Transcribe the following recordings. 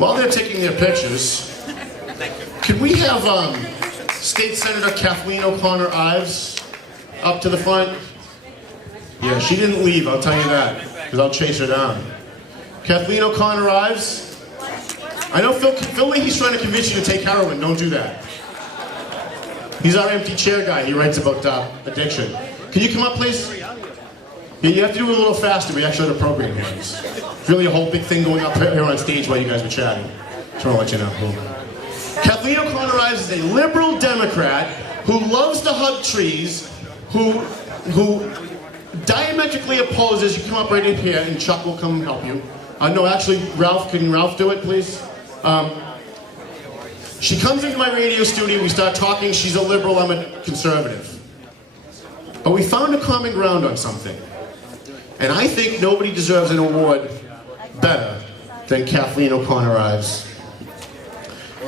While they're taking their pictures, can we have State Senator Kathleen O'Connor Ives up to the front? Yeah, she didn't leave, I'll tell you that, because I'll chase her down. Kathleen O'Connor Ives? I know Phil Leahy's trying to convince you to take heroin, don't do that. He's our empty chair guy, he writes about addiction. Can you come up, please? Yeah, you have to do it a little faster, we actually have a program here. It's really a whole big thing going up here on stage while you guys were chatting. Just want to let you know. Kathleen O'Connor Ives is a liberal Democrat who loves to hug trees, who diametrically opposes, you come up right in here and Chuck will come help you. No, actually, Ralph, can Ralph do it, please? She comes into my radio studio, we start talking, she's a liberal, I'm a conservative. But we found a common ground on something. And I think nobody deserves an award better than Kathleen O'Connor Ives.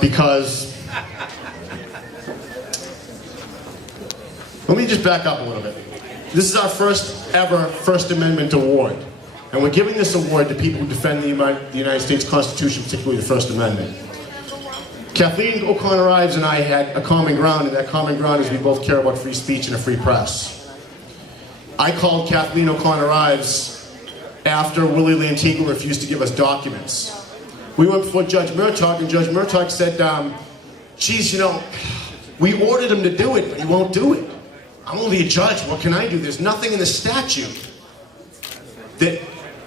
Because, let me just back up a little bit. This is our first ever First Amendment award. And we're giving this award to people who defend the United States Constitution, particularly the First Amendment. Kathleen O'Connor Ives and I had a common ground, and that common ground is we both care about free speech and a free press. I called Kathleen O'Connor Ives after Willie Lantigua refused to give us documents. We went before Judge Murtaugh, and Judge Murtaugh said, geez, you know, we ordered him to do it, but he won't do it. I'm only a judge, what can I do? There's nothing in the statute that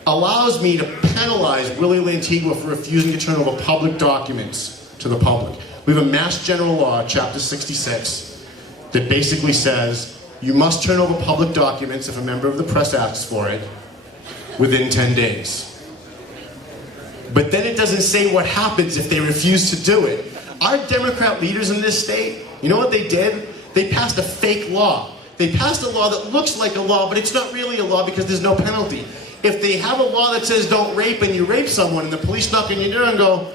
allows me to penalize Willie Lantigua for refusing to turn over public documents to the public. We have a Mass General Law, Chapter 66, that basically says you must turn over public documents if a member of the press asks for it within 10 days. But then it doesn't say what happens if they refuse to do it. Our Democrat leaders in this state, you know what they did? They passed a fake law. They passed a law that looks like a law, but it's not really a law because there's no penalty. If they have a law that says don't rape and you rape someone and the police knock on your door and go,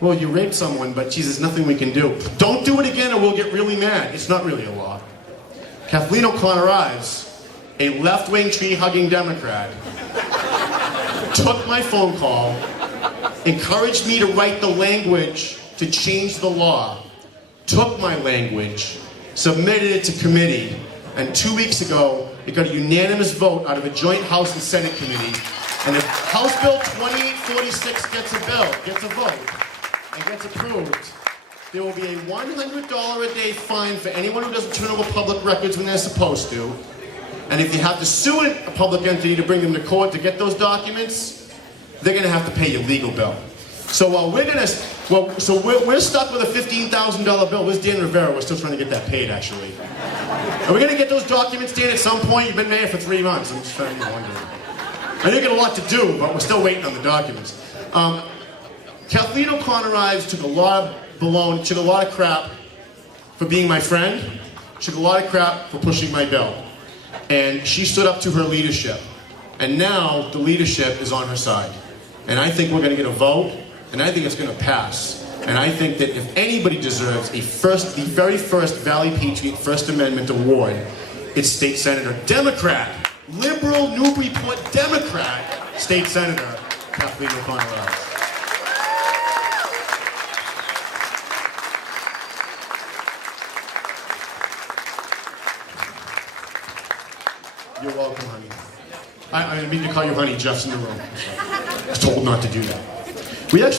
well, you raped someone, but geez, there's nothing we can do. Don't do it again or we'll get really mad. It's not really a law. Kathleen O'Connor Ives, a left-wing tree-hugging Democrat, took my phone call, encouraged me to write the language to change the law, took my language, submitted it to committee, and 2 weeks ago, it got a unanimous vote out of a joint House and Senate committee. And if House Bill 2846 gets a vote, and gets approved, there will be a $100 a day fine for anyone who doesn't turn over public records when they're supposed to. And if you have to sue a public entity to bring them to court to get those documents, they're going to have to pay your legal bill. So while we're stuck with a $15,000 bill. Where's Dan Rivera? We're still trying to get that paid, actually. Are we going to get those documents, Dan, at some point? You've been mayor for 3 months. I'm just trying to wonder. I know you got a lot to do, but we're still waiting on the documents. Kathleen O'Connor Ives took a lot of baloney, took a lot of crap for being my friend, took a lot of crap for pushing my bill. And she stood up to her leadership. And now the leadership is on her side. And I think we're going to get a vote, and I think it's going to pass. And I think that if anybody deserves the very first Valley Patriot First Amendment award, it's State Senator, Democrat, liberal Newburyport Democrat, State Senator Kathleen O'Connor Ives. You're welcome, honey. I didn't mean to call you honey, Jeff's in the room. I was told not to do that. We actually